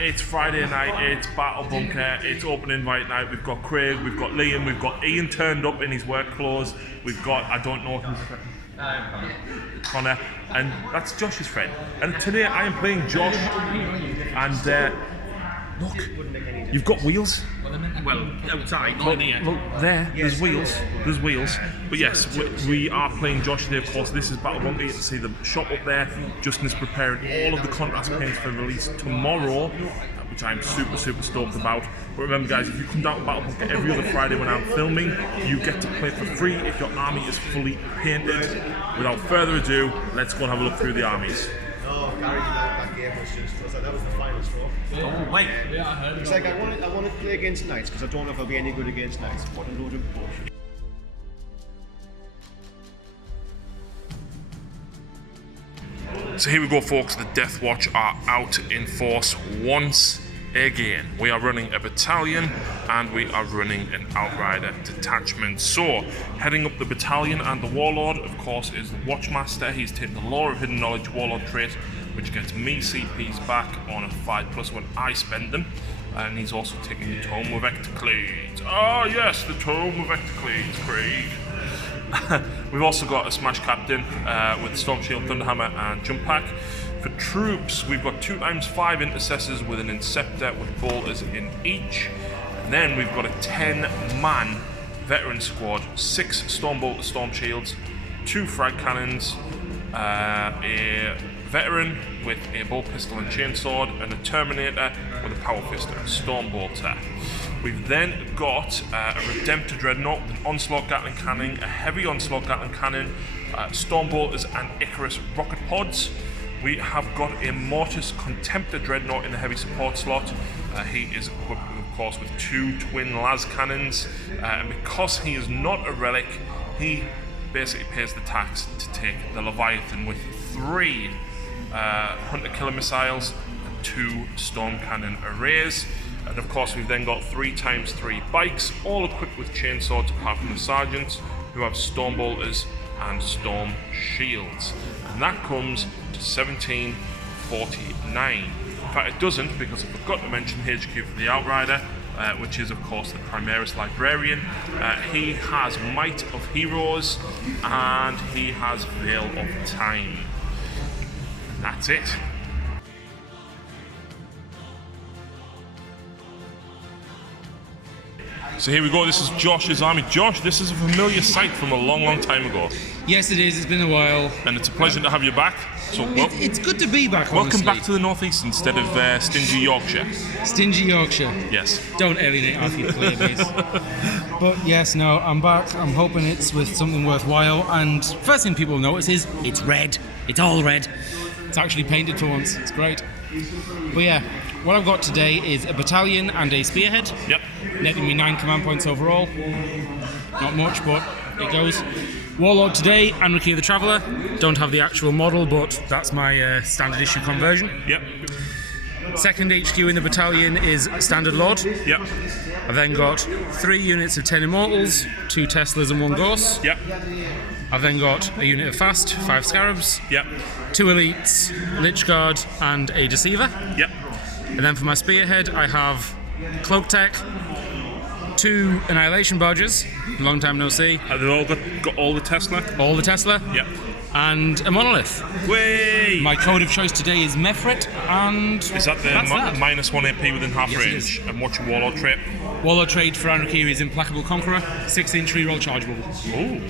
It's Friday night, it's Battle Bunker, it's open invite night. We've got Craig, we've got Liam, we've got Ian turned up in his work clothes. We've got, I don't know who's Connor, and that's Josh's friend. And today I am playing Josh, and look, you've got wheels. Well, outside, not in here. Look, there's wheels. But yes, we are playing Josh today, of course. This is Battle Bunker. You can see the shop up there. Justin is preparing all of the contrast paints for release tomorrow, which I'm super stoked about. But remember guys, if you come down to Battle Bunker every other Friday when I'm filming, you get to play for free if your army is fully painted. Without further ado, let's go and have a look through the armies. Oh, Gary, that game was just, that was the final straw. Oh, wait. Yeah, I heard It's like, I want to play against Knights, because I don't know if I'll be any good against Knights. What a load of bullshit. So here we go folks, the Deathwatch are out in force once again. We are running a battalion and we are running an Outrider detachment. So, heading up the battalion, and the Warlord, of course, is the Watchmaster. He's taken the Law of Hidden Knowledge Warlord trait, which gets me CPs back on a 5+ when I spend them. And he's also taking the Tome of Ectocles. Oh yes, the Tome of Ectocles, Craig. We've also got a Smash Captain with Storm Shield, Thunderhammer and Jump Pack. For troops, we've got 2x5 Intercessors with an Inceptor with bolters in each. And then we've got a 10-man veteran squad, 6 Stormbolter Storm Shields, 2 Frag Cannons, a veteran with a bolt pistol and chainsword, and a Terminator with a power fist and a Stormbolter. We've then got a Redemptor Dreadnought with an Onslaught Gatling Cannon, a Heavy Onslaught Gatling Cannon, Stormbolters and Icarus Rocket Pods. We have got a Mortis Contemptor Dreadnought in the heavy support slot. He is equipped, of course, with 2 twin las cannons, and because he is not a relic, he basically pays the tax to take the Leviathan with 3 Hunter Killer missiles and 2 Storm Cannon arrays. And of course, we've then got 3x3 bikes, all equipped with chainswords, apart from the sergeants, who have Stormbolters and Storm Shields. And that comes to 1749. In fact, it doesn't, because I forgot to mention HQ for the Outrider, which is of course the Primaris Librarian. He has Might of Heroes and he has Veil of Time. And that's it. So here we go, this is Josh's army. Josh, this is a familiar sight from a long time ago. Yes, it is. It's been a while. And it's a pleasure to have you back. So it's good to be back, welcome honestly. back to the Northeast instead of stingy Yorkshire. Stingy Yorkshire. Yes. Don't alienate our player base. But yes, no, I'm back. I'm hoping it's with something worthwhile. And first thing people notice is it's red. It's all red. It's actually painted for once. It's great. But yeah, what I've got today is a battalion and a spearhead. Yep. Netting me 9 command points overall. Not much, but it goes. Warlord today, Anarchy of the Traveller. Don't have the actual model, but that's my standard issue conversion. Yep. Second HQ in the battalion is Standard Lord. Yep. I've then got 3 units of 10 Immortals, 2 Teslas and 1 Gauss. Yep. I've then got a unit of Fast, 5 Scarabs. Yep. 2 Elites, Lich Guard and a Deceiver. Yep. And then for my spearhead, I have Cloak Tech, 2 Annihilation Barges, long time no see. Have they all got all the Tesla? All the Tesla. Yep. And a Monolith. Way! My code of choice today is Mefret, and Is that the -1 AP within half Yes, it range? is. And what's your Warlord trait? Warlord trade for Anarchy is Implacable Conqueror, 6-inch reroll chargeable. Ooh.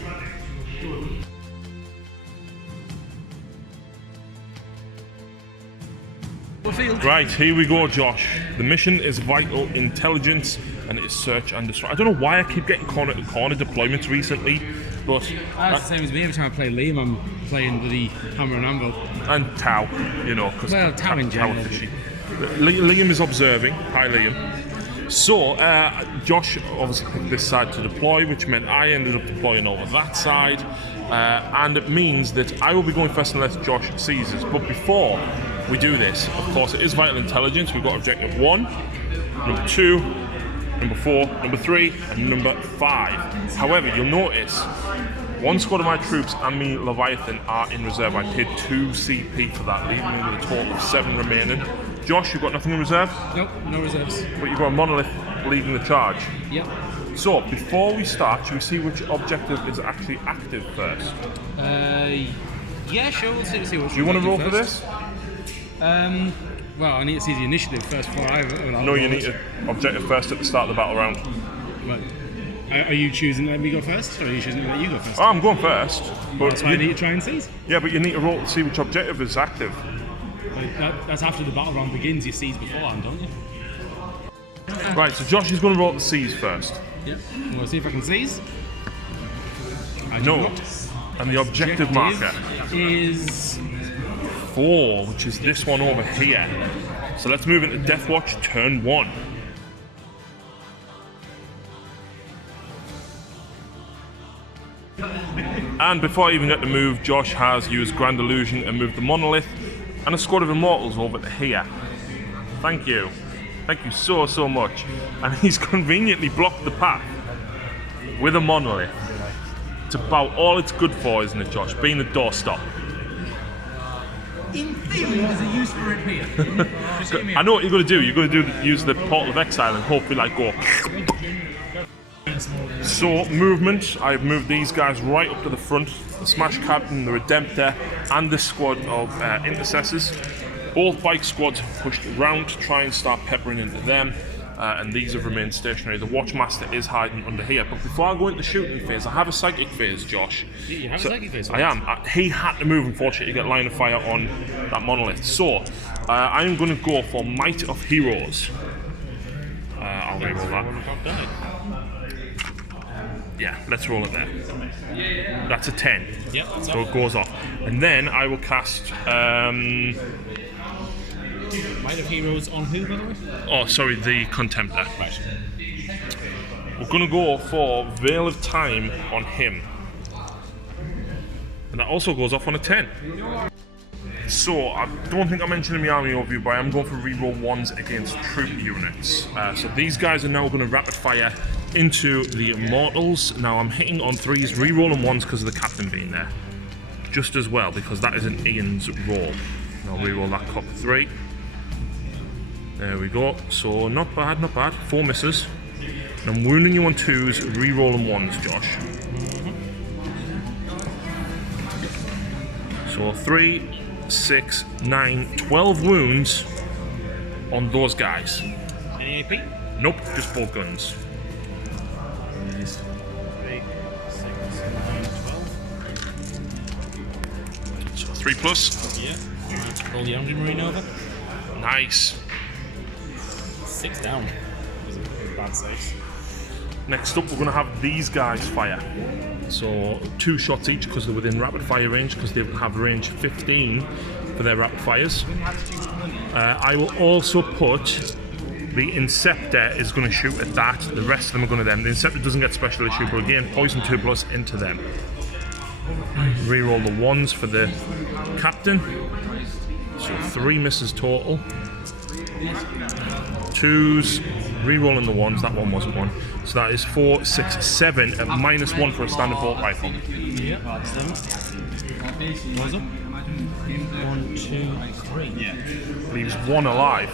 Right, here we go, Josh. The mission is Vital Intelligence and it is Search and Destroy. I don't know why I keep getting corner to corner deployments recently, but... That's the same as me. Every time I play Liam, I'm playing the Hammer and Anvil. And Tau, you know, because Well, Tau in general. fishy. Liam is observing. Hi, Liam. So, Josh obviously picked this side to deploy, which meant I ended up deploying over that side. And it means that I will be going first unless Josh seizes. But before we do this, of course, it is Vital Intelligence. We've got Objective 1, Number 2, Number 4, Number 3, and Number 5. However, you'll notice 1 squad of my troops and me Leviathan are in reserve. I paid 2 CP for that, leaving me with a total of 7 remaining. Josh, you've got nothing in reserve, Nope, no reserves. but you've got a monolith leading the charge. Yep. So, before we start, should we see which objective is actually active first? Yeah, sure, we'll see what Do you want to roll for this? Well, I need to see the initiative first before I... No, you need to objective first at the start of the battle round. Right. Are you choosing to let me go first, or are you choosing to let you go first? Oh, I'm going first. But That's why I need to try and seize. yeah, but you need to roll to see which objective is active. That's after the battle round begins, you seize beforehand, don't you? Right, so Josh is going to roll to seize first. Yep. We'll see if I can seize. I do No. not. And the objective marker is 4, which is this one over here. So let's move into Deathwatch turn 1. And before I even get to move, Josh has used Grand Illusion and moved the monolith and a squad of immortals over to here. Thank you. Thank you so much. And he's conveniently blocked the path with a monolith. It's about all it's good for, isn't it, Josh? Being a doorstop. In theory, there's a use for it here. Just give me a- I know what you're going to do. You're going to use the Portal of Exile and hopefully like go. So, movement. I've moved these guys right up to the front. The Smash Captain, the Redemptor, and the squad of Intercessors. Both bike squads have pushed around to try and start peppering into them. And these have remained stationary. The Watchmaster is hiding under here. But before I go into the shooting phase, I have a psychic phase, Josh. You have a psychic phase? I am. He had to move, unfortunately, to get line of fire on that monolith. So, I'm going to go for Might of Heroes. I'll reroll that. Yeah, let's roll it there. That's a 10. Yep, that's So it goes off. And then I will cast... Might of Heroes on who, by the way? oh, sorry, the Contemptor. Right. We're going to go for Veil of Time on him. And that also goes off on a 10. So, I don't think I mentioned in my army overview, but I am going for reroll 1s against troop units. So these guys are now going to rapid fire into the Immortals. Now I'm hitting on 3s, rerolling 1s because of the Captain being there. Just as well, because that is an Ian's roll. And I'll reroll that cop 3. There we go. So not bad, not bad. 4 misses. And I'm wounding you on 2s, rerolling 1s, Josh. So 3, 6, 9, 12 wounds on those guys. Any AP? Nope, just both guns. 3, 6, 9, 12. So 3 plus. Yeah. Roll the Angry Marine over. Nice. 6 down. Bad saves. Next up, we're going to have these guys fire. So 2 shots each because they're within rapid fire range, because they have range 15 for their rapid fires. I will also put the Inceptor is going to shoot at that. The rest of them are going to them. The Inceptor doesn't get special issue, but again, poison 2 plus into them. Reroll the 1s for the Captain. So 3 misses total. 2s, rerolling the 1s, that one wasn't 1. So that is 4, 6, 7 at -1 for a standard bolt rifle. Yeah. 7. Rise up. 1, 2, 3. Yeah. Leaves 1 alive.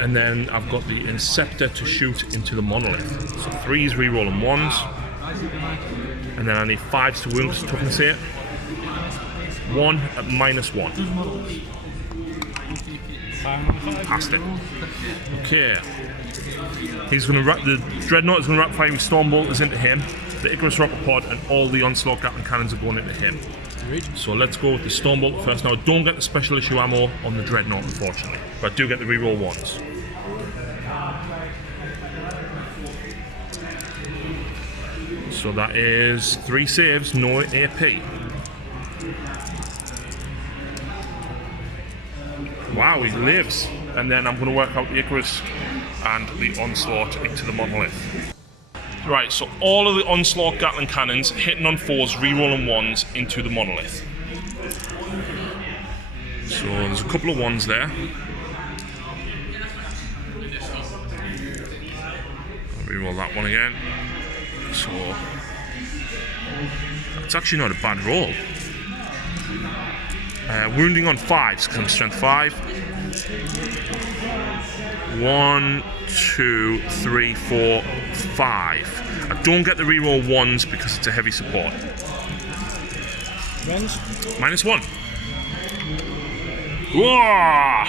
And then I've got the Inceptor to shoot into the monolith. So 3s, rerolling 1s. And then I need 5s to wound, toughness 8. 1 at -1. Fantastic. Okay. He's going to wrap the Dreadnought is going to wrap fire with Stormbolters into him. The Icarus Rocket Pod and all the Onslaught Gatling Cannons are going into him. So let's go with the Stormbolt first. Now I don't get the special issue ammo on the Dreadnought, unfortunately, but I do get the reroll 1s. So that is 3 saves, no AP. Wow, he lives. And then I'm going to work out the Icarus and the Onslaught into the monolith. Right, so all of the Onslaught Gatling Cannons hitting on 4s, rerolling 1s into the monolith. So there's a couple of 1s there. I'll reroll that one again. So It's actually not a bad roll. Wounding on 5s because I'm strength 5. 1, 2, 3, 4, 5. I don't get the reroll 1s because it's a heavy support. -1. Whoa!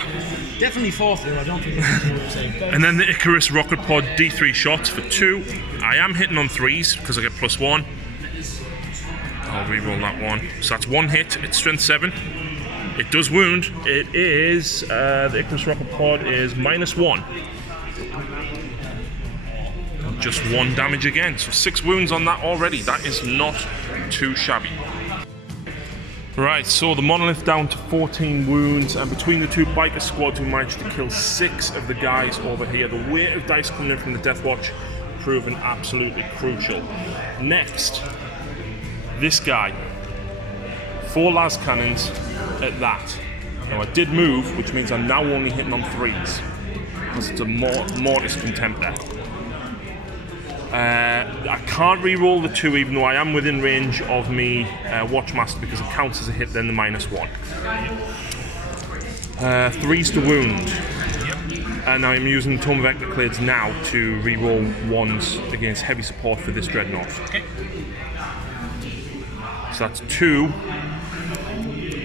Definitely 4th though, I don't think it's And then the Icarus rocket pod D3 shots for 2. I am hitting on 3s because I get +1. I'll reroll that one. So that's 1 hit. It's strength 7. It does wound. It is the Icarus rocket pod is -1. Just 1 damage again. So 6 wounds on that already. That is not too shabby. Right, so the monolith down to 14 wounds, and between the two biker squads we managed to kill 6 of the guys over here. The weight of dice coming in from the Deathwatch proven absolutely crucial. Next, this guy. 4 las cannons at that. Now I did move, which means I'm now only hitting on 3s because it's a mortis contemptor. I can't re-roll the 2 even though I am within range of me Watchmaster because it counts as a hit then the -1. 3s to wound. And I'm using Tome of Ectoclades now to re-roll 1s against heavy support for this Dreadnought. Okay. So that's 2.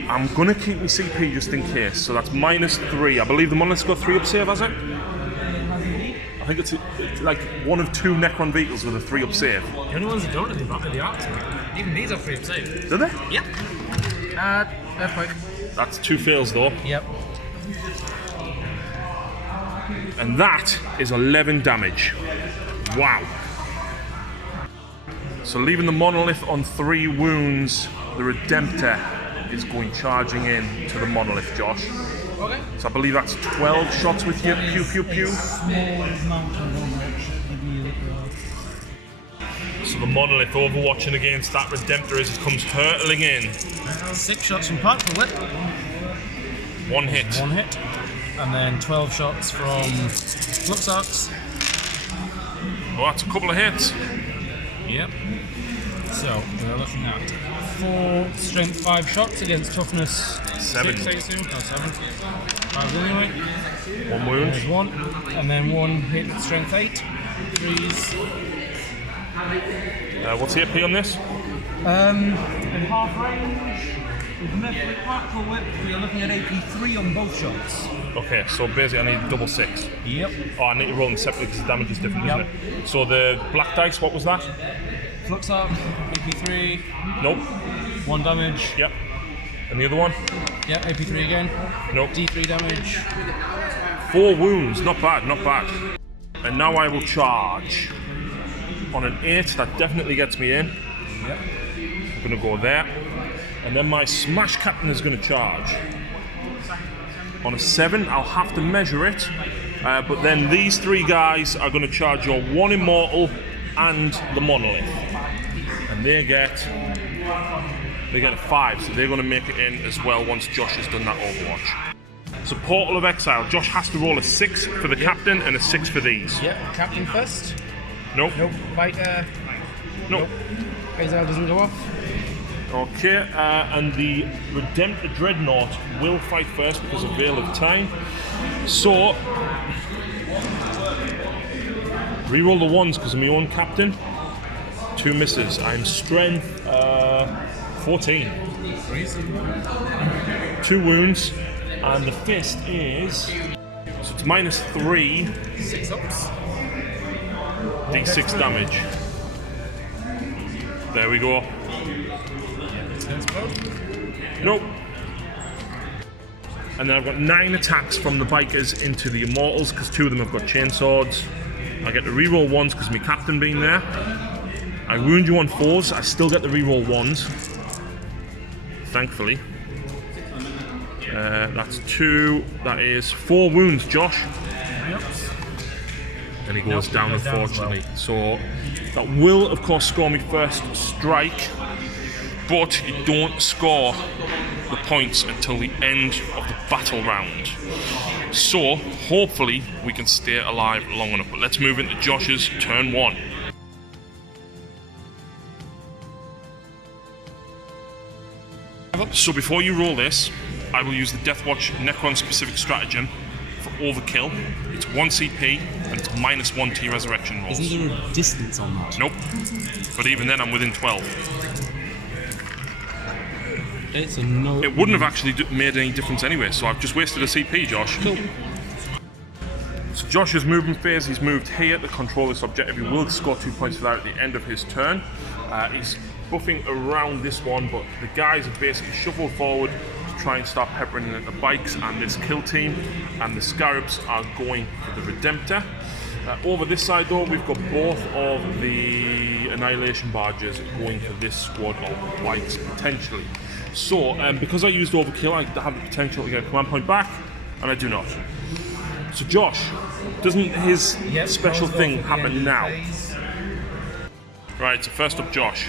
I'm going to keep my CP just in case. So that's -3. I believe the monolith's got 3 up save, has it? I think it's like one of 2 Necron vehicles with a 3 up save. The only ones that don't are the back of the arcs. Even these are 3 up save. Do they? Yep. Earthquake. That's 2 fails though. Yep. And that is 11 damage. Wow. So leaving the monolith on 3 wounds, the Redemptor is going charging in to the monolith, Josh. Okay. So I believe that's 12 shots with you. Pew, pew, pew. So the monolith overwatching against that Redemptor as it comes hurtling in. 6 shots from Particle Whip. 1 hit. 1 hit. And then 12 shots from Flux Arcs. Oh, that's a couple of hits. Yep. So we're looking at 4 strength 5 shots against toughness 7. 6, I assume. Oh, 7. 5 anyway. 1 wound. There's 1. And then 1 hit with strength 8. 3s. What's the AP on this? In half range, with Particle Whip, we are looking at AP3 on both shots. Okay, so basically I need double 6. Yep. Oh, I need to roll them separately because the damage is different, Yep. isn't it? So the black dice, what was that? Flux Arc, AP3, Nope. 1 damage. Yep. And the other one? Yep, AP3 again. Nope. D3 damage. 4 wounds, not bad, not bad. And now I will charge. On an 8, that definitely gets me in. Yep. I'm going to go there. And then my Smash Captain is going to charge. On a 7, I'll have to measure it. But then these 3 guys are going to charge your 1 Immortal and the Monolith. And they get a 5, so they're going to make it in as well once Josh has done that Overwatch. So Portal of Exile, Josh has to roll a 6 for the Captain and a 6 for these. Yep, Captain first. Nope. Nope. Fighter. Nope. Exile doesn't go off. Okay, and the Redemptor Dreadnought will fight first because of Veil of Time. So, reroll the 1s because I'm my own captain. 2 misses. I'm strength 14. 2 wounds, and the fist is. So it's -3. 6 ups. D6 damage. There we go. Nope. And then I've got 9 attacks from the bikers into the Immortals because 2 of them have got chainswords. I get to reroll 1s because my captain being there. I wound you on 4s. I still get the reroll 1s. Thankfully. That's 2. That is 4 wounds, Josh. Yep. And he goes down, unfortunately. So that will, of course, score me first strike. But you don't score the points until the end of the battle round. So, hopefully, we can stay alive long enough. But let's move into Josh's turn 1. So before you roll this, I will use the Deathwatch Necron specific stratagem for overkill. It's 1 CP and it's -1 to your resurrection rolls. Isn't there a distance on that? Nope. But even then, I'm within 12. It's a no. It wouldn't have actually made any difference anyway, so I've just wasted a CP, Josh. Cool. So Josh's movement phase, he's moved here to control this objective. He will score 2 points for that at the end of his turn. He's buffing around this one, but the guys have basically shuffled forward to try and start peppering at the bikes and this kill team, and the Scarabs are going for the Redemptor. Over this side though, we've got both of the Annihilation barges going for this squad of bikes, potentially. So, because I used overkill, I have the potential to get a command point back, and I do not. So Josh, doesn't his special thing happen now? Right, so first up, Josh.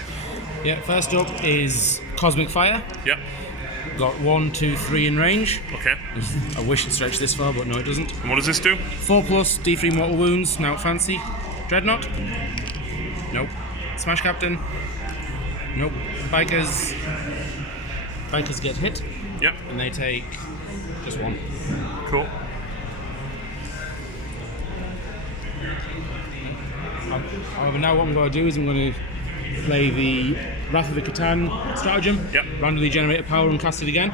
Yeah, first up is Cosmic Fire. Yep. Got 1, 2, 3 in range. Okay. I wish it stretched this far, but no, it doesn't. And what does this do? 4+ D3 mortal wounds. Now fancy. Dreadnought. Nope. Smash Captain. Nope. Bikers. Bikers get hit. Yep. And they take just 1. Cool. However, now what I'm going to do is I'm going to play the Wrath of the Catan stratagem. Yep. Randomly generate a power and cast it again.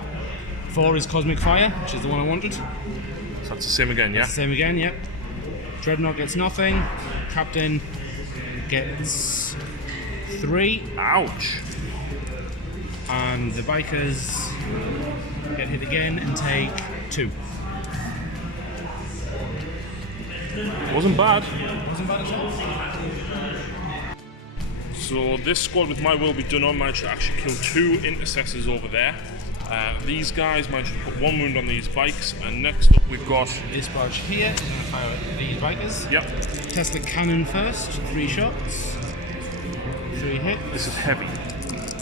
4 is Cosmic Fire, which is the one I wanted. So that's the same again, yeah? It's the same again, yep. Dreadnought gets nothing. Captain gets 3. Ouch. And the bikers get hit again and take 2. Wasn't bad. Wasn't bad at all. So this squad with my will be done on managed to actually kill 2 intercessors over there. These guys managed to put 1 wound on these bikes, and next up we've got This barge here is going to fire at these bikers. Yep. Test the cannon first. 3 shots. 3 hits. This is heavy.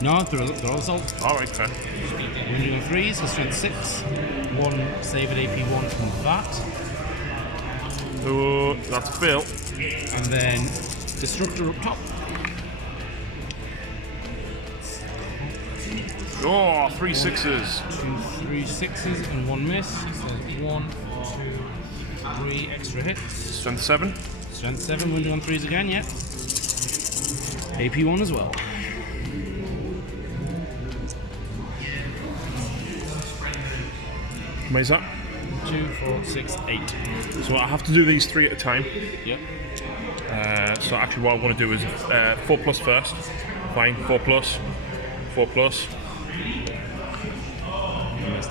No, they're all assault. Alright, fair. Wounding on 3s, so strength 6. 1 save at AP 1 from that. So that's a fail. And then Destructor up top. Oh, 3 6s. 2, 3 6s and 1 miss. So 1, 2, 3 extra hits. Strength 7. Strength 7, wounding on 3s again, yep. AP 1 as well. How many is that? 2, 4, 6, 8. So I have to do these 3 at a time. Yep. So actually what I want to do is 4+ first. Fine, 4+. 4+.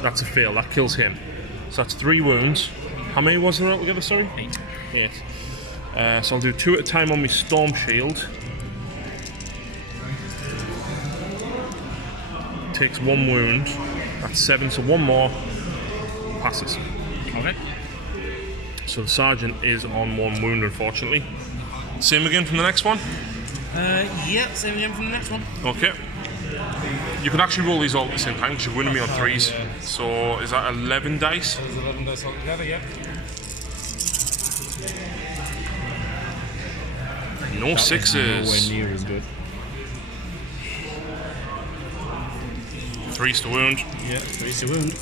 That's a fail, that kills him. So that's 3 wounds. How many was there altogether, sorry? 8. 8. So I'll do 2 at a time on my Storm Shield. Takes 1 wound. That's 7, so 1 more. Passes. Okay. So the Sergeant is on 1 wound, unfortunately. Same again from the next one? Yeah, same again from the next one. Okay. You can actually roll these all at the same time because you're winning me on 3s. So is that 11 dice? So there's 11 dice altogether, yeah. No 6s. Nowhere near as good. 3s to wound. Yeah, 3's to wound.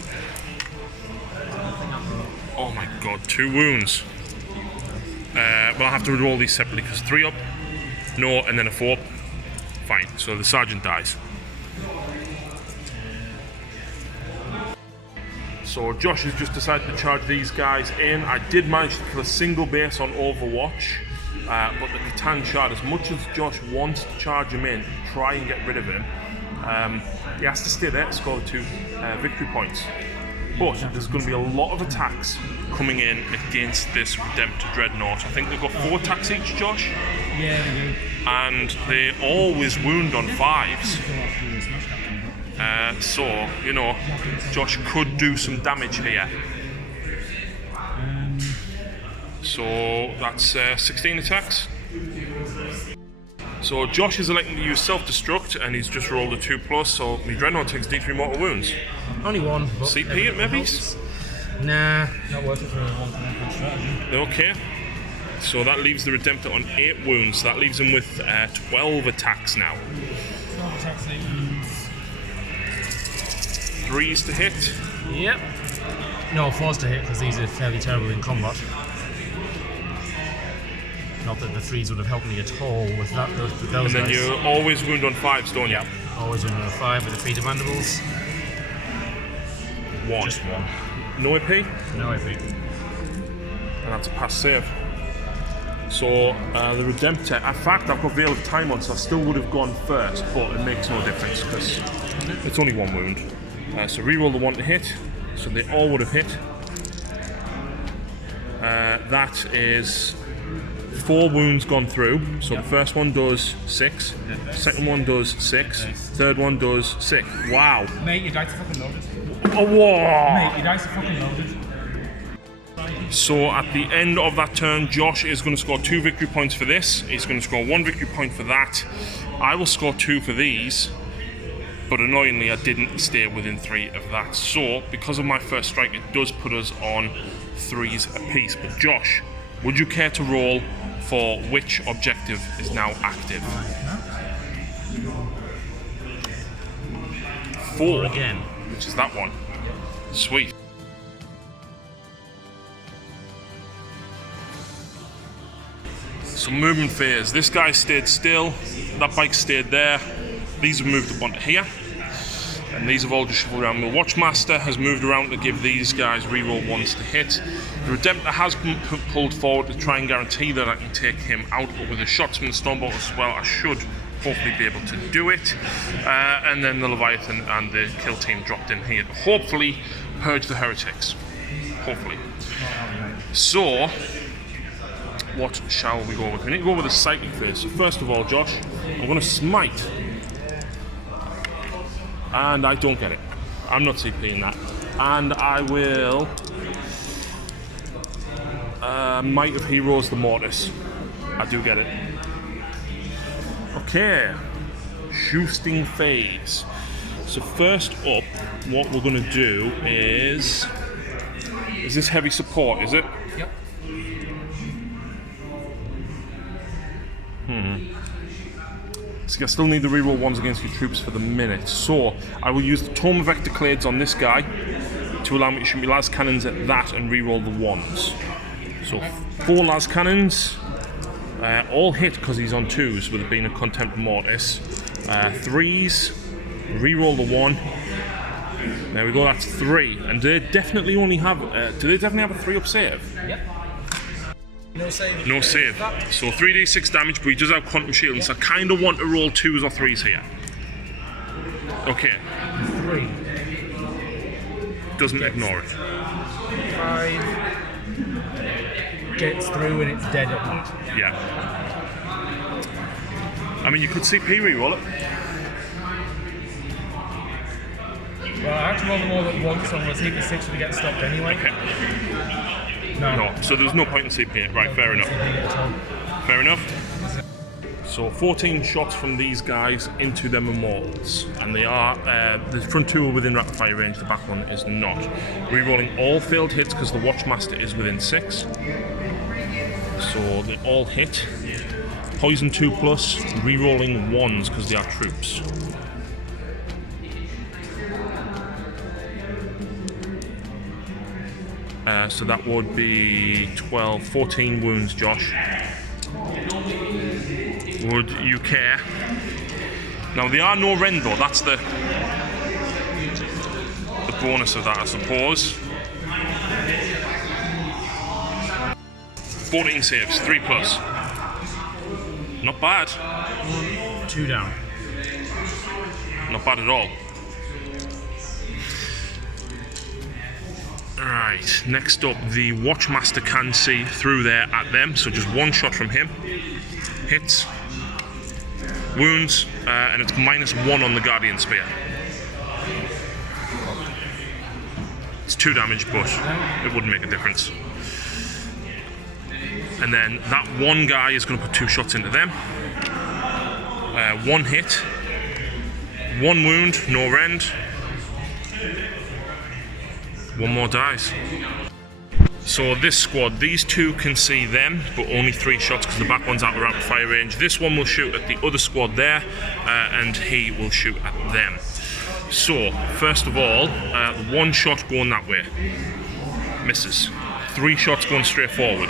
Oh my god, 2 wounds. But I'll have to roll these separately because 3 up, no, and then a 4 up. Fine, so the Sergeant dies. So Josh has just decided to charge these guys in. I did manage to kill a single base on Overwatch, but the Catan Shard, as much as Josh wants to charge him in, try and get rid of him, he has to stay there to score the 2 victory points. But there's going to be a lot of attacks coming in against this Redemptor Dreadnought. I think they've got 4 attacks each, Josh. Yeah, they do. And they always wound on 5s. So, you know, Josh could do some damage here. So that's 16 attacks. So Josh is electing to use self-destruct, and he's just rolled a 2+, so my Dreadnought takes D3 mortal wounds. Only 1. But CP it, maybe? Nah, not worth it for a 1 strategy. Okay. So that leaves the Redemptor on 8 wounds. That leaves him with 12 attacks now. 12 attacks, 8 wounds. 3s to hit. Yep. No, 4s to hit because these are fairly terrible in combat. Not that the 3s would have helped me at all with that. With those And then guys. you always wound on 5s, don't you? Always under a 5 with the 3 demandables. 1. Just 1. No AP? No AP. And that's a pass save. So the Redemptor, in fact I've got Veil of Time on, so I still would have gone first, but it makes no difference because it's only 1 wound. So reroll the 1 to hit, so they all would have hit. That is 4 wounds gone through, so the first one does 6, second one does 6, third one does 6. Wow. Mate, your dice are fucking loaded. Oh, whoa. Mate, your dice are fucking loaded. So at the end of that turn, Josh is going to score 2 victory points for this. He's going to score 1 victory point for that. I will score 2 for these, but annoyingly I didn't stay within 3 of that. So because of my first strike, it does put us on 3s apiece. But Josh, would you care to roll for which objective is now active? 4 again, which is that one. Sweet. So movement phase. This guy stayed still. That bike stayed there. These have moved up onto here. And these have all just shuffled around. The Watchmaster has moved around to give these guys reroll 1s to hit. The Redemptor has been pulled forward to try and guarantee that I can take him out, but with the shots from the Stormbolt as well, I should hopefully be able to do it. And then the Leviathan and the kill team dropped in here to hopefully purge the heretics. Hopefully. So, what shall we go with? We need to go with a psychic phase. So first of all, Josh, I'm going to smite. And I don't get it. I'm not CPing that. And I will Might of Heroes the Mortis. I do get it. Okay. Shoosting phase. So first up, what we're going to do is this heavy support, is it? Yep. See, I still need the reroll 1s against your troops for the minute. So I will use the Tome of Ectoclades on this guy to allow me to shoot my las cannons at that and reroll the 1s. So 4 las cannons, all hit because he's on 2s with it being a Contempt Mortis. 3s, reroll the 1. There we go, that's 3. And do they definitely only have a 3-up save? Yep. No save. No save. So 3d6 damage, but he does have Quantum Shield, so I kind of want to roll 2s or 3s here. Okay. 3. Doesn't ignore it. 5. Gets through and it's dead at that. Yeah. I mean, you could CP reroll it. Well, I have to roll them all at once, so I'm going to take the 6 to get stopped anyway. Okay. No. No, so there's no point in CP it. Right, fair enough. Fair enough. So 14 shots from these guys into them immortals, and they are the front 2 are within rapid fire range, the back one is not. Rerolling all failed hits because the Watchmaster is within 6, so they all hit. Poison 2+, rerolling 1s because they are troops. So that would be 12, 14 wounds, Josh. Would you care? Now, they are no rend though, that's the bonus of that, I suppose. 14 saves, 3+. Not bad. 2 down. Not bad at all. Right, next up, the Watchmaster can see through there at them, so just 1 shot from him. Hits. Wounds, and it's -1 on the Guardian Spear. It's 2 damage, but it wouldn't make a difference. And then that 1 guy is going to put 2 shots into them. 1 hit. 1 wound, no rend. 1 more dies. So this squad, these 2 can see them, but only 3 shots because the back one's out of rapid fire range. This one will shoot at the other squad there, and he will shoot at them. So, first of all, one shot going that way. Misses. 3 shots going straight forward.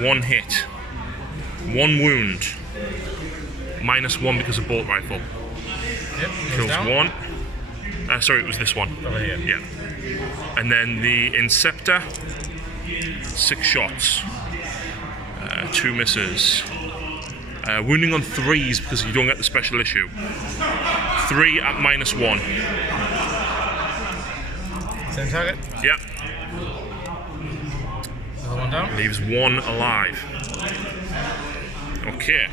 1 hit. 1 wound. -1 because of bolt rifle. Yep, Kills down. 1. Sorry, it was this one. Over here. Yeah. And then the Inceptor. 6 shots. 2 misses. Wounding on 3s because you don't get the special issue. 3 at -1. Same target. Yep. Another one down. Leaves 1 alive. Okay.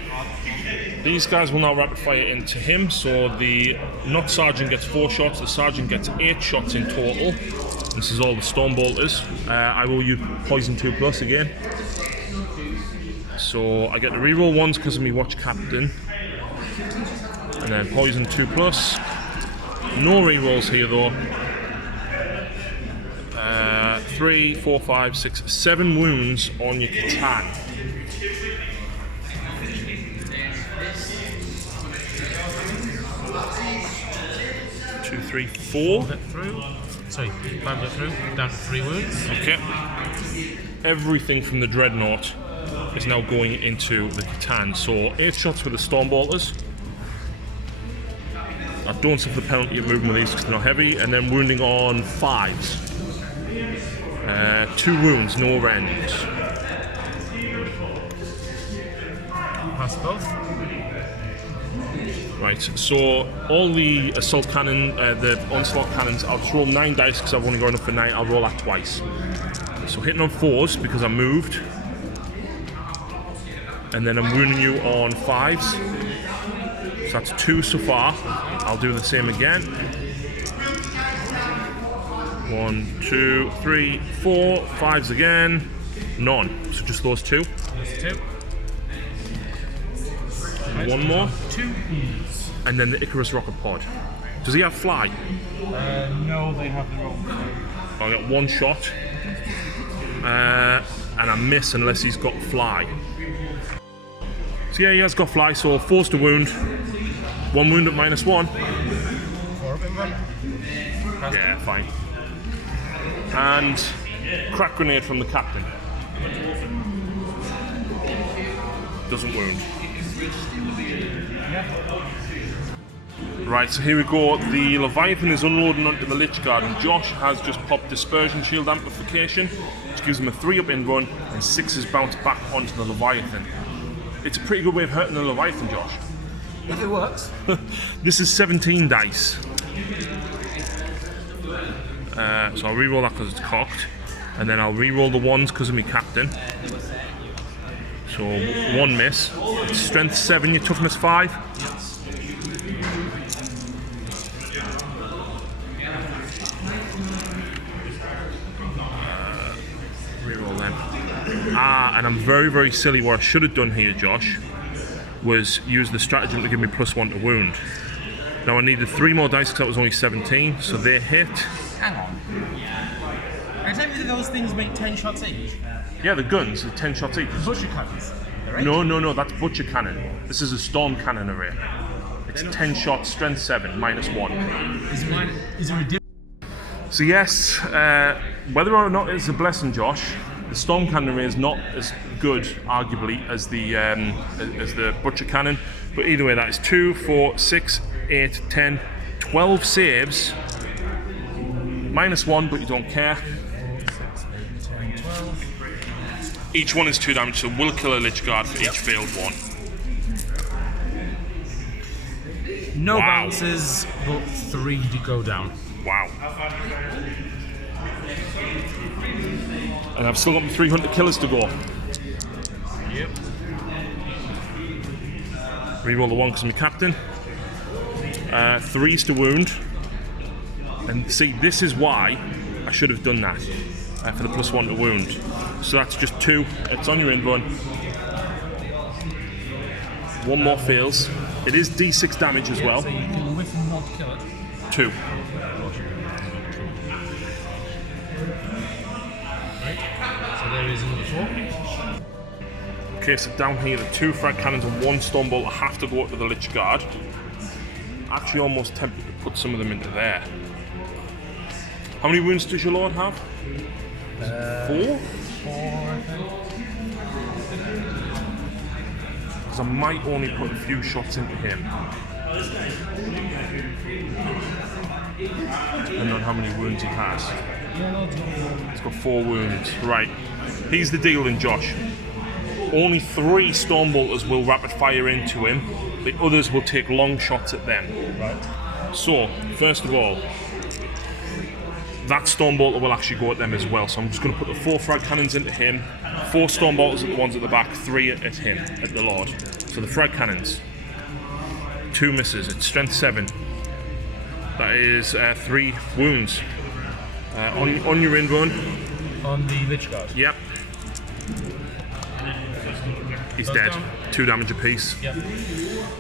These guys will now rapid fire into him, so the not sergeant gets 4 shots, the sergeant gets 8 shots in total. This is all the storm bolters. I will use poison 2+ again. So I get the reroll 1s because of me watch captain. And then poison 2+. No rerolls here though. 3, 4, 5, 6, 7 wounds on your Catan. 2, 3, 4. Through. Sorry, 5 got through. Down to 3 wounds. Okay. Everything from the Dreadnought is now going into the Catan. So 8 shots with the Stormbolters. I don't suffer the penalty of moving with these because they're not heavy. And then wounding on 5s. 2 wounds, no rend. Pass both. Right, so all the assault cannon, the onslaught cannons, I'll just roll 9 dice because I've only got enough for 9. I'll roll that twice. So hitting on 4s because I moved. And then I'm wounding you on 5s. So that's 2 so far. I'll do the same again. 1, 2, 3, 4, 5s again. None. So just those 2. There's 2. One more. 2 wounds. And then the Icarus rocket pod. Does he have fly? No, they have their own. I got 1 shot. And I miss unless he's got fly. So yeah, he has got fly, so 4's to wound. 1 wound at -1. 4 up in one. Yeah, fine. And crack grenade from the captain. Doesn't wound. Right, so here we go. The Leviathan is unloading onto the Lich Guard, and Josh has just popped Dispersion Shield Amplification, which gives him a 3 up in run, and 6 bounce back onto the Leviathan. It's a pretty good way of hurting the Leviathan, Josh. If it works. This is 17 dice. So I'll re-roll that because it's cocked, and then I'll re-roll the 1s because of me captain. So 1 miss. Strength 7, your toughness 5. Re-roll them. And I'm very, very silly. What I should have done here, Josh, was use the stratagem to give me +1 to wound. Now I needed 3 more dice because that was only 17, so they hit. Hang on. Are you telling me that those things make 10 shots each? Yeah, the guns are 10 shots each. Butcher cannons. They're 8. No, that's Butcher Cannon. This is a Storm Cannon array. It's 10 shots, strength 7, -1. Is there a difference? So yes, whether or not it's a blessing, Josh, the Storm Cannon array is not as good, arguably, as the Butcher Cannon. But either way, that is 2, 4, 6, 8, 10, 12 saves. -1, but you don't care. Each one is 2 damage, so we'll kill a Lich Guard for each failed one. No Wow. bounces, but 3 to go down. Wow. And I've still got my 300 killers to go. Yep. Reroll the 1 because I'm a captain. 3's to wound. And see, this is why I should have done that for the +1 to wound. So that's just 2. It's on your in run. 1 more fails. It is D6 damage as well. So you can whiff and not kill it. 2. Right. So there is another 4. Okay, so down here, the 2 frag cannons and 1 stormbolt have to go up to the Lich Guard. actually almost tempted to put some of them into there. How many wounds does your lord have? 4? 4, I think. Because I might only put a few shots into him. Depending on how many wounds he has. He's got 4 wounds. Right. Here's the deal then, Josh. Only 3 Stormbolters will rapid fire into him. The others will take long shots at them. Right. So, first of all, that Stormbolter will actually go at them as well. So I'm just going to put the 4 frag cannons into him, 4 Stormbolters at the ones at the back, 3 at him, at the Lord. So the frag cannons, 2 misses. It's strength 7. That is 3 wounds. On your invuln. On the Lich Guard. Yep. He's dead. 2 damage apiece. Yep.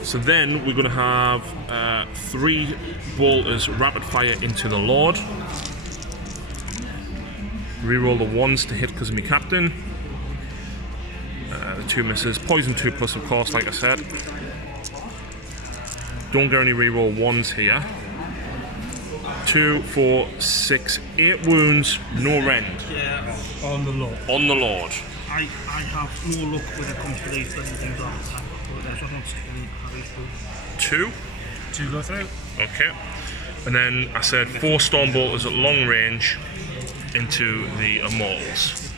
So then we're going to have 3 bolters rapid fire into the Lord. Reroll the 1s to hit because of me captain. The 2 misses. Poison 2+, of course, like I said. Don't get any reroll 1s here. 2, 4, 6, 8 wounds, no rend. Yeah, on the Lord. On the Lord. I have more luck when it comes to these than things like that. But there's not much to 2. 2 go through. Okay. And then I said 4 Stormbolters at long range into the Immortals.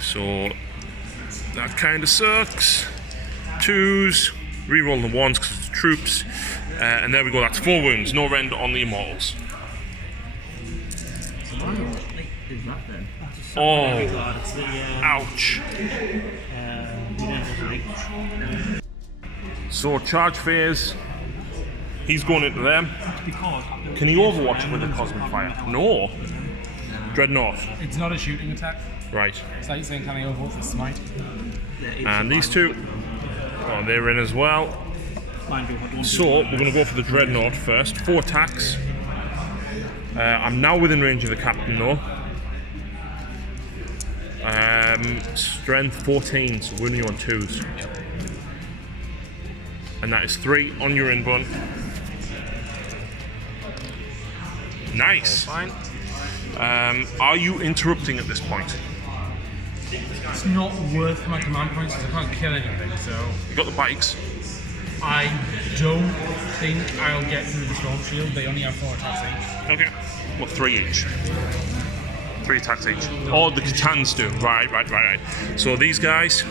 So that kind of sucks. 2s, reroll the 1s because it's troops. And there we go, that's 4 wounds, no rend on the Immortals. Oh, ouch. So charge phase, he's going into them. Can he overwatch with a Cosmic Fire? No. Dreadnought. It's not a shooting attack. Right. It's like saying, can I overwatch the smite? And these 2, oh, they're in as well. So we're going to go for the Dreadnought first. 4 attacks. I'm now within range of the captain though. Strength 14, so we're only on 2s. Yep. And that is 3 on your invuln. Nice. Fine. Are you interrupting at this point? It's not worth my command points because I can't kill anything, so... You got the bikes. I don't think I'll get through the Storm Shield. They only have 4 attacks each. Okay. Well, 3 each. 3 attacks each. Oh, the Titans do. Right. So these guys...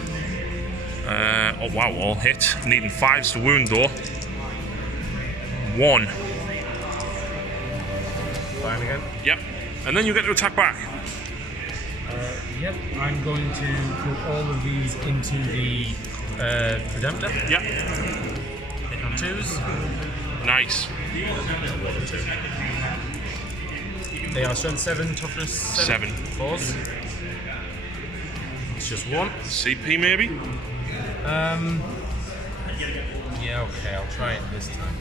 oh wow, all hit. Needing 5s to wound though. 1. Fine again. Yep. And then you get to attack back. Yep. I'm going to put all of these into the Redemptor. Yep. Hit on 2s. Nice. 1 or 2. They are strength 7, toughness 7. 4s. It's just 1. CP maybe? Yeah, okay, I'll try it this time.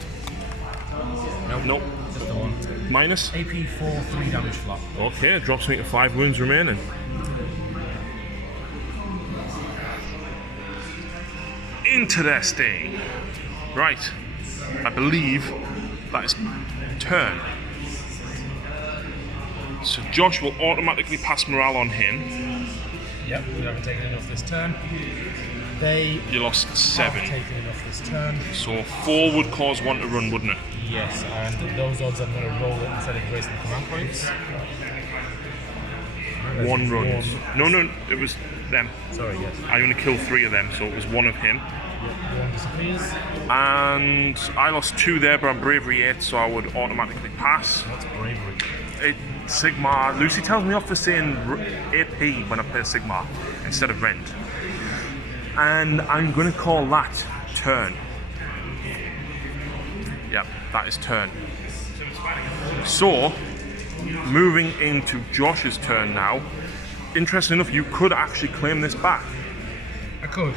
Nope. Just the 1. Minus? AP 4, 3 damage flat. Okay, drops me to 5 wounds remaining. Interesting. Right. I believe that is turn. So Josh will automatically pass morale on him. Yep, we haven't taken enough this turn. You lost 7. Have taken enough this turn. So 4 would cause 1 to run, wouldn't it? Yes, and those odds I'm going to roll it instead of wasting command points. 1 runs. No, it was them. Sorry, yes. I only killed 3 of them, so it was 1 of him. Yep, 1 disappears. And I lost 2 there, but I'm bravery 8, so I would automatically pass. What's bravery? Sigma. Lucy tells me off for saying AP when I play Sigma instead of Rend. And I'm going to call that turn. Yep, that is turn. So, moving into Josh's turn now. Interesting enough, you could actually claim this back. I could.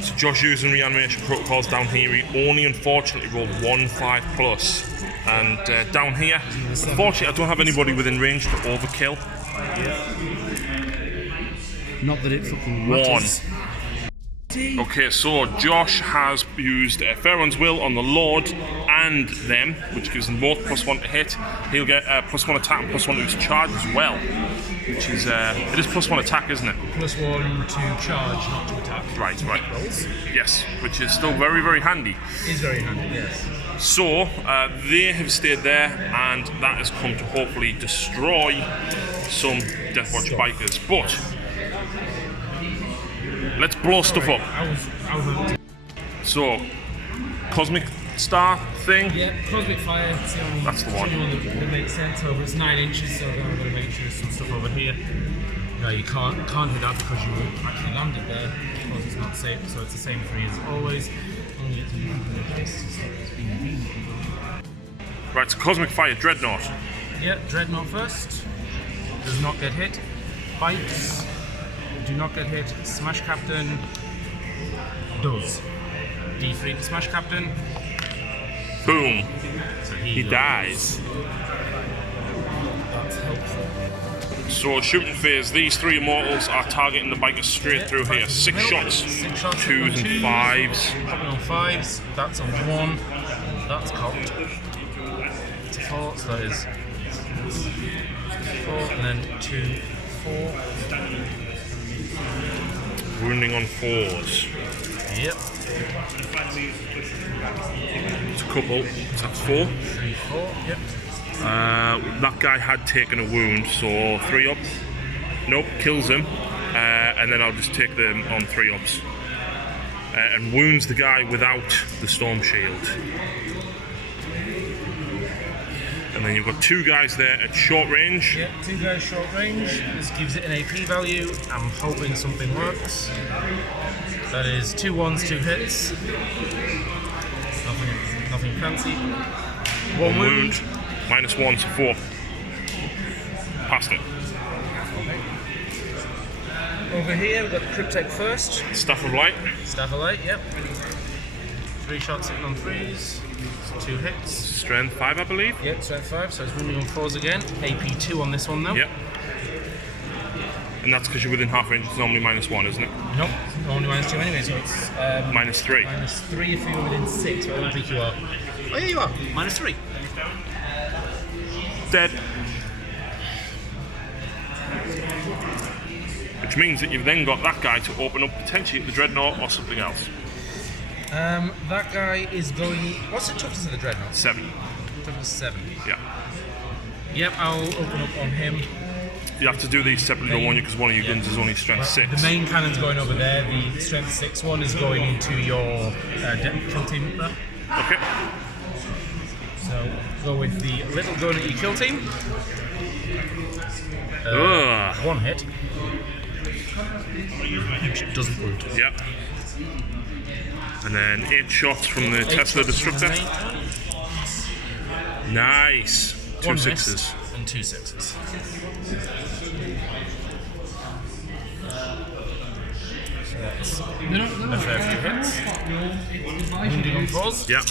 So Josh using reanimation protocols down here, he only unfortunately rolled 1 5+. And down here, unfortunately I don't have anybody within range to overkill. Not that it fucking matters. 1. Okay, so Josh has used Pharaoh's Will on the Lord and them, which gives them both +1 to hit. He'll get +1 attack and +1 to his charge as well, which is it is +1 attack, isn't it? +1 to charge, not to attack. Right. Yes, which is still very, very handy. Is very handy, yes. So they have stayed there, and that has come to hopefully destroy some Deathwatch bikers. But let's blow stuff up. So, Cosmic Star thing. Yeah, Cosmic Fire. That's the one. That makes sense. Over it's 9 inches, so I'm going to make sure there's some stuff over here. No, you can't hit that because you actually landed there because it's not safe. So it's the same 3 as always. Only it's Right, so Cosmic Fire, Dreadnought. Yeah, Dreadnought first. Does not get hit. Bites. Do not get hit. Smash Captain does. D3 to Smash Captain. Boom. So He dies. That's helpful. So shooting phase, these 3 immortals are targeting the bikers straight through here. 6 shots. 6 shots. 2s and 5s. Popping on 5s. That's on 1. That's cocked. It's a 4, so that is 4, and then 2, 4. Wounding on 4s. Yep. It's a couple. So that's 4. 3, 4. Yep. That guy had taken a wound, so 3 up. Nope, kills him. And then I'll just take them on 3 ups. And wounds the guy without the storm shield. And then you've got 2 guys there at short range. Yep, 2 guys short range. This gives it an AP value. I'm hoping something works. That is 2 1s, 2 hits. Nothing fancy. 1 wound. -1, so 4. Passed it. Over here we've got the Cryptek first. Staff of Light. Staff of Light, yep. 3 shots hitting on 3s. 2 hits. Strength 5, I believe. Yep, strength 5, so it's wounding on 4s again. AP 2 on this one though. Yep. And that's because you're within half range, it's normally -1, isn't it? Nope, only -2 anyway, so it's -3. -3 if you're within 6, but I don't think you are. Oh yeah, you are. -3. Dead. Which means that you've then got that guy to open up potentially the Dreadnought or something else. That guy is going... What's the toughness of the Dreadnought? 7. Toughness 7. Yeah. Yep, I'll open up on him. You have to do these separately, don't want you, because one of your guns is only strength 6. The main cannon's going over there. The strength 6 one is going into your kill team there. Okay. So go with the little gun at your kill team. 1 hit. Which doesn't wound. Yep. And then 8 shots from the Tesla Destructor. Nice. 2 1 6s. miss and 2 6s. So that's a fair few hits. Wounding on 4s. Yep.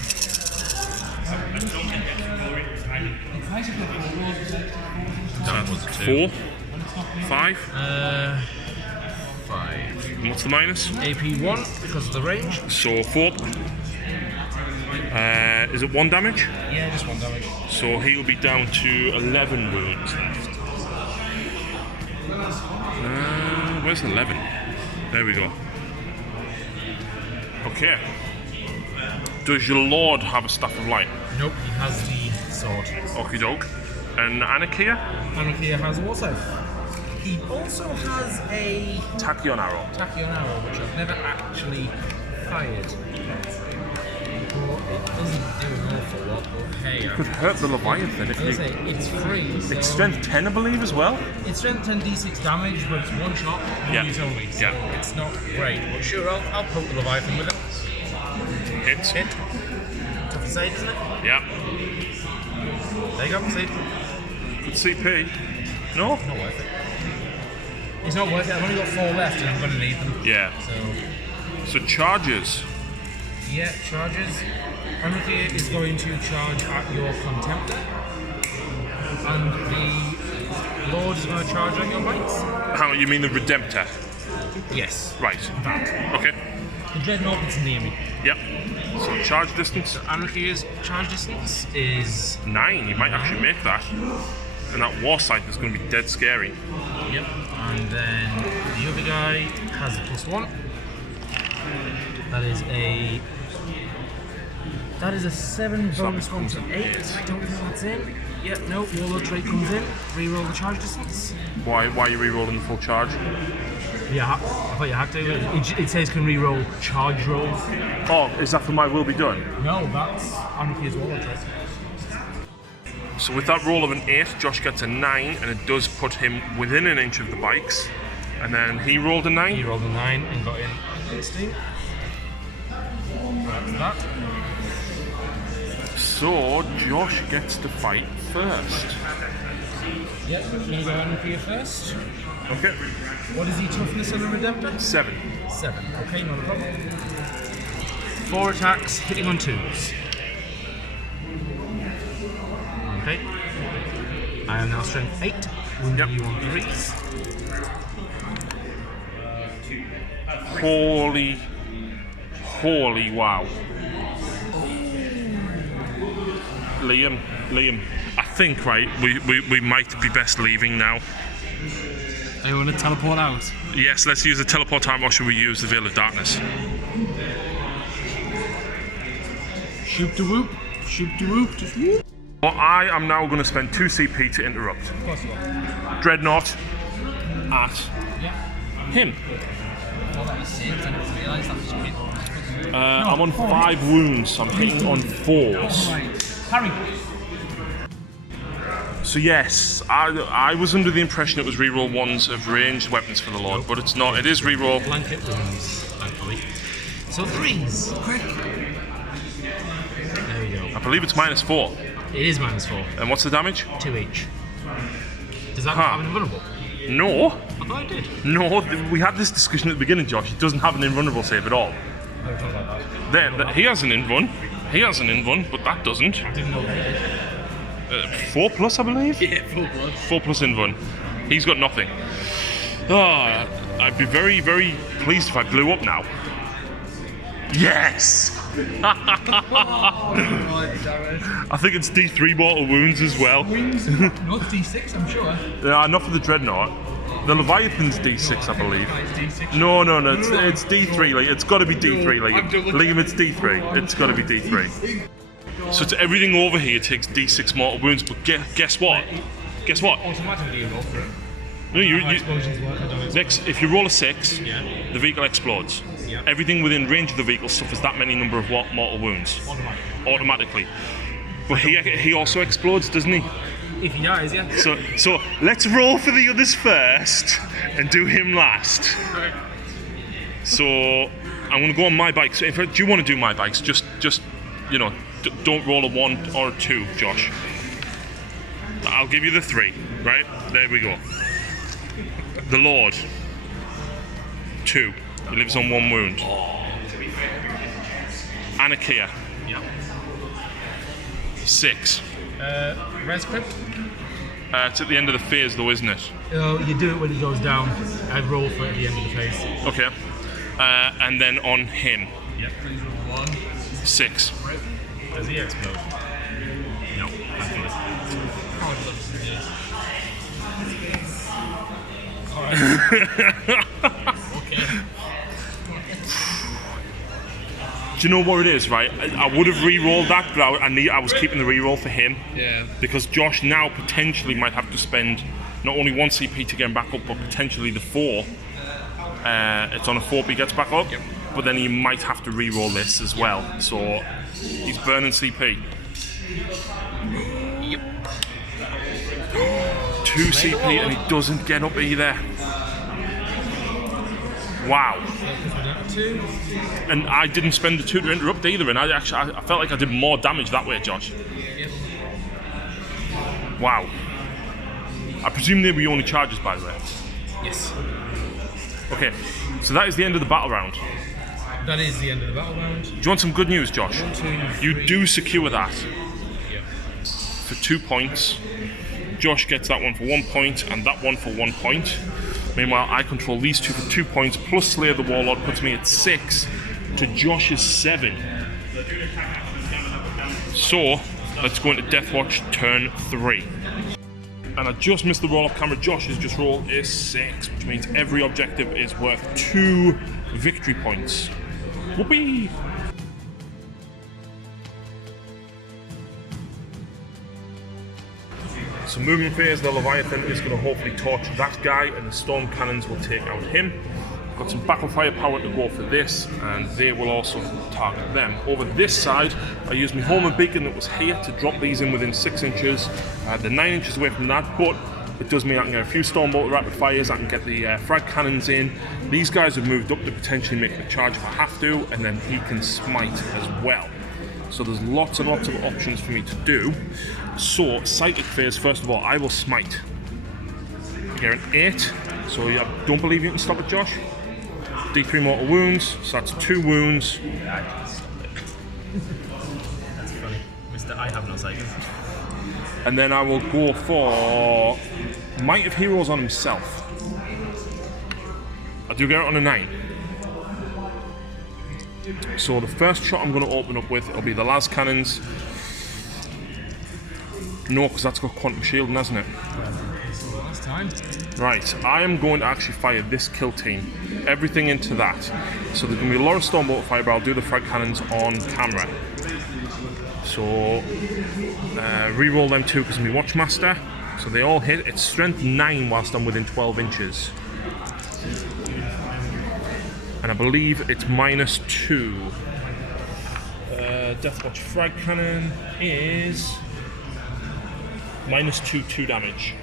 That was a 2. 4. 5. 5. And what's the minus? AP 1 because of the range. So 4. Is it 1 damage? Yeah, just 1 damage. So he'll be down to 11 wounds left. Where's 11? There we go. Okay. Does your lord have a Staff of Light? Nope, he has the sword. Okie doke. And Anakia? Anakia has also. He also has a Tachyon Arrow. Tachyon arrow, which I've never actually fired. But it doesn't do an awful lot, but hey. Could hurt the Leviathan if you... It's free. So It's strength 10, I believe, as well? it's strength 10 d6 damage, but it's 1 shot, 1 use only. So it's not great. But sure, I'll poke the Leviathan with it. Hits. Hit. Tough to isn't it? Yeah. There you go, see? Good CP. No? Not worth it. It's not worth it. I've only got 4 left and I'm going to need them. Yeah. So charges. Yeah, charges. Anakia is going to charge at your Contemptor. And the Lord is going to charge on your bikes. How you mean the Redemptor? Yes. Right. That. Okay. The Dreadnought that's near me. Yep. So charge distance Anarchy's charge distance is 9. You might actually make that. And that war sight is going to be dead scary. Yep. And then the other guy has a +1. That is a 7 bonus one to 8. I don't think that's in. Yep, no, Warlord trait comes in. Reroll the charge distance. Why are you re-rolling the full charge? Yeah, I thought you had to. It says can reroll charge rolls. Oh, is that for my will be done? No, that's Anarchy's Warlord trait. So with that roll of an 8, Josh gets a 9, and it does put him within an inch of the bikes. And then he rolled a 9. He rolled a 9 and got in instinct. That's that. So Josh gets to fight first. Yep, I'm going to go Anarchy first. Okay. What is the toughness of the Redemptor? 7. 7. Okay, not a problem. 4 attacks, hitting on 2s. Okay. I am now strength 8. Wounding you on 3s. Holy wow. Liam, I think, right, we might be best leaving now. Are you want to teleport out? Yes, let's use the teleport time, or should we use the Veil of Darkness? Shoot the whoop, just whoop. Well, I am now going to spend 2 CP to interrupt. Of course you are. Dreadnought at him. I'm on 5 wounds, so I'm hitting on 4s. Harry. So yes, I was under the impression it was reroll 1s of ranged weapons for the Lord, but it's not. It is reroll. Blanket wounds, thankfully. So 3s, quick. There we go. I believe it's -4. It is -4. And what's the damage? 2 each. Does that Huh. have an invulnerable? No. I thought it did. No, we had this discussion at the beginning, Josh. It doesn't have an invulnerable save at all. I don't know about that. Then he has an invuln. He has an invuln, but that doesn't. I didn't know that. 4+, I believe? Yeah, 4+. 4+ invuln. He's got nothing. I'd be very, very pleased if I blew up now. Yes! I think it's D3 mortal wounds as well. No, it's D6, I'm sure. Not for the Dreadnought. The Leviathan's D6, I believe. It's D6. No, it's D3. Like, it's got to be D3. Liam, it's D3. It's got to be D3. So it's everything over here takes D6 mortal wounds, but guess what? Guess what? Automatically you roll for it. No, How explosions work, I don't know. next. If you roll a 6, Yeah. the vehicle explodes. Yeah. Everything within range of the vehicle suffers that many number of mortal wounds automatically. But he also explodes, doesn't he? If he dies, yeah. So let's roll for the others first and do him last. Okay. So I'm going to go on my bike. So do you want to do my bikes? Just you know, don't roll a 1 or a 2, Josh. I'll give you the 3. Right there we go. The Lord. 2. He lives on 1 wound. Anakia. Yeah. 6. Res crypt? It's at the end of the phase though, isn't it? Oh, you do it when he goes down. I roll for it at the end of the phase. Okay. And then on him. Yep. Please roll 1. 6. Does he explode? No. Thankfully. Alright. Okay. Do you know what it is, right? I would have re-rolled that, but I was keeping the re-roll for him. Yeah. Because Josh now potentially might have to spend not only 1 CP to get him back up, but potentially the 4. It's on a 4, but he gets back up. Yep. But then he might have to re-roll this as well. So he's burning CP. Yep. 2 CP and he doesn't get up either. Wow. 2. And I didn't spend the 2 to interrupt either, and I felt like I did more damage that way, Josh. Yep. Wow. I presume they were your only charges, by the way. Yes. Okay, so that is the end of the battle round. That is the end of the battle round. Do you want some good news, Josh? 1, 2, 3. You do secure that Yep. for 2 points. Josh gets that one for 1 point and that one for 1 point. Meanwhile, I control these two for 2 points, plus Slayer the Warlord puts me at 6 to Josh's 7. So, let's go into Deathwatch turn 3. And I just missed the roll off camera. Josh has just rolled a 6, which means every objective is worth 2 victory points. Whoopee! So moving phase, the Leviathan is going to hopefully torch that guy, and the storm cannons will take out him. I've got some battle firepower to go for this, and they will also target them. Over this side, I used my Homer beacon that was here to drop these in within 6 inches. They're 9 inches away from that, but it does mean I can get a few Stormbolt rapid fires, I can get the frag cannons in. These guys have moved up to potentially make the charge if I have to, and then he can smite as well. So there's lots and lots of options for me to do. So, psychic phase, first of all, I will smite. I get an 8, so I don't believe you can stop it, Josh. D3 mortal wounds, so that's 2 wounds. That's funny. Mr. I have no psychic. And then I will go for Might of Heroes on himself. I do get it on a 9. So the first shot I'm going to open up with, it'll be the las cannons. No, because that's got quantum shielding, hasn't it? Last time. Right, I am going to actually fire this kill team. Everything into that. So there's going to be a lot of Stormbolt fire, but I'll do the frag cannons on camera. So, re-roll them too because I'm my Watchmaster. So they all hit. It's strength 9 whilst I'm within 12 inches. And I believe it's -2. Deathwatch frag cannon is -2 damage.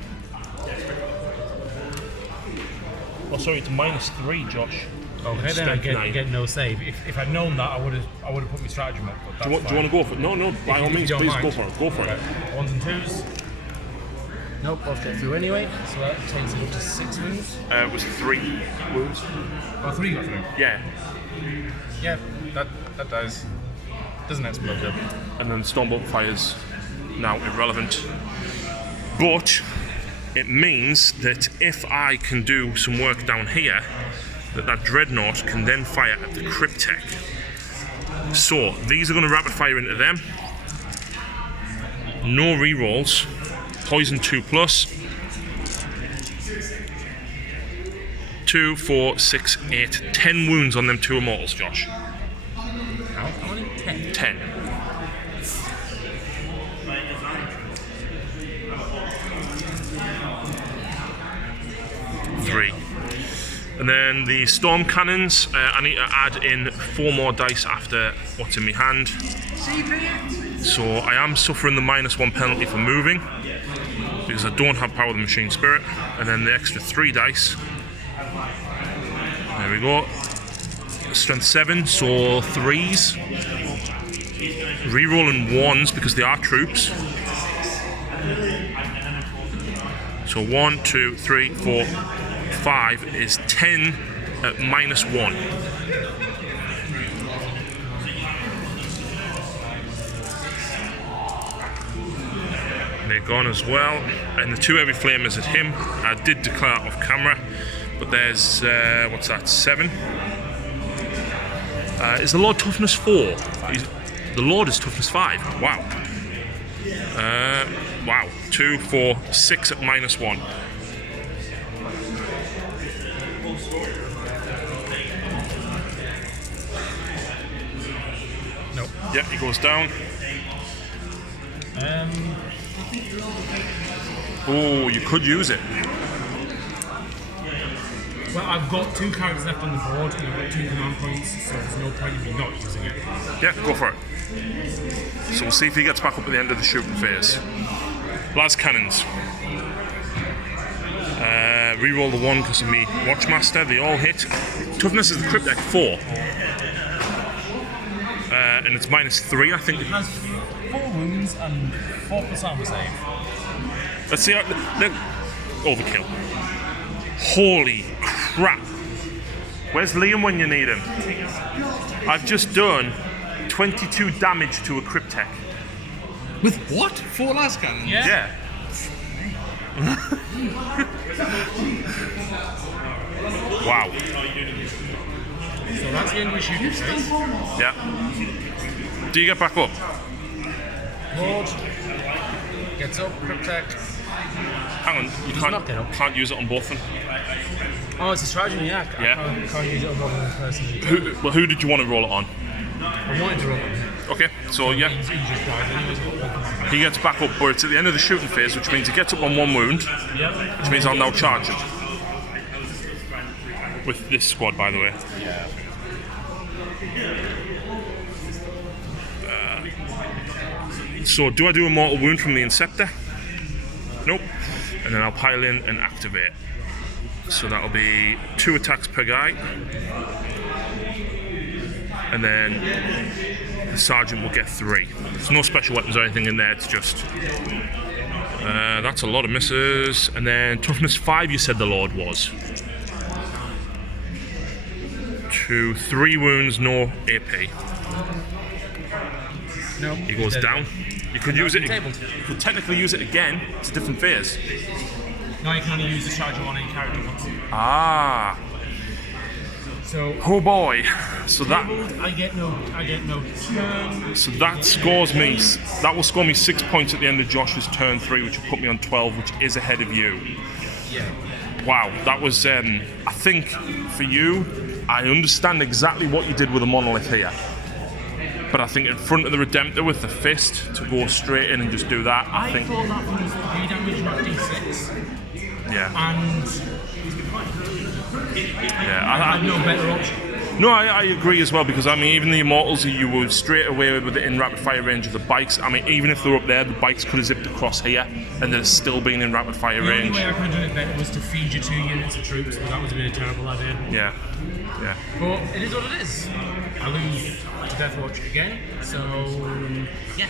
Oh, sorry, it's -3, Josh. Okay, then I get no save. If I'd known that, I would have put my stratagem up. But Do you want to go for it? No, by all means, please go for it. Go for it. 1s and 2s. Nope, both get through anyway, so that takes it up to 6 wounds. It was 3 wounds. Oh, 3 got through? Yeah. Yeah, that does. Doesn't explode though. And then Stormbolt fire's now irrelevant. But it means that if I can do some work down here, that Dreadnought can then fire at the Cryptek. So, these are going to rapid fire into them. No rerolls. Poison 2+. 2, 4, 6, 8, 10 wounds on them 2 immortals, Josh. How many? 10. 10. Three. And then the storm cannons, I need to add in 4 more dice after what's in my hand. So I am suffering the -1 penalty for moving because I don't have Power of the Machine Spirit. And then the extra 3 dice. There we go. Strength 7, so 3s. Rerolling 1s because they are troops. So 1, 2, 3, 4, 5 is 10 at -1. They're gone as well. And the 2 heavy flamers at him, I did declare off camera, but there's, what's that, 7? Is the Lord toughness 4? The Lord is toughness 5. Wow. Wow. 2, 4, 6 at -1. Nope. Yeah, he goes down. Oh, you could use it. Well, I've got 2 characters left on the board, and I've got 2 command points, so there's no point in me not using it. Yeah, go for it. So we'll see if he gets back up at the end of the shooting phase. Las cannons. Reroll the 1 because of me Watchmaster. They all hit. Toughness is the Cryptek 4. And it's -3, I think. It has 4 wounds and 4+ armor save. Let's see. Overkill. Holy crap. Where's Liam when you need him? I've just done 22 damage to a Cryptek. With what? 4 las cannons? Yeah. Yeah. Wow. So that's the end of the shooting phase. Yeah. Do you get back up? Lord gets up, protect. Hang on, you not get up. can't use it on both of them. Oh, it's a strategy, yeah. Yeah. I can't use it on one person. Who did you want to roll it on? I wanted to roll it. Okay, so yeah, He just died anyways. he gets back up, but it's at the end of the shooting phase, which means he gets up on 1 wound, Yep. which means I'll now charge him. With this squad, by the way. Yeah. So, do I do a mortal wound from the Inceptor? Nope. And then I'll pile in and activate. So that'll be 2 attacks per guy. And then the sergeant will get 3. There's no special weapons or anything in there, it's just... that's a lot of misses. And then toughness 5, you said the Lord was. 2, 3 wounds, no AP. No. He goes down. You could use it. You could technically use it again. It's a different phase. No, you can only use the strategy on any character once. Ah. So. Oh boy. So that. I get no turn. So that scores me. That will score me 6 points at the end of Josh's turn 3, which will put me on 12, which is ahead of you. Yeah. Wow. That was. I think for you, I understand exactly what you did with the monolith here. But I think in front of the Redemptor with the fist to go straight in and just do that, I think. thought that was 3 damage, not D6. Yeah. And Yeah. I had no better option. No, I agree as well, because I mean, even the Immortals, you were straight away with it in rapid fire range of the bikes. I mean, even if they were up there, the bikes could have zipped across here and they're still being in rapid fire The only range. way I could have done it better was to feed you 2 units of troops, but that would have been a terrible idea. Yeah. Yeah. But it is what it is. I lose to Deathwatch again, so yeah.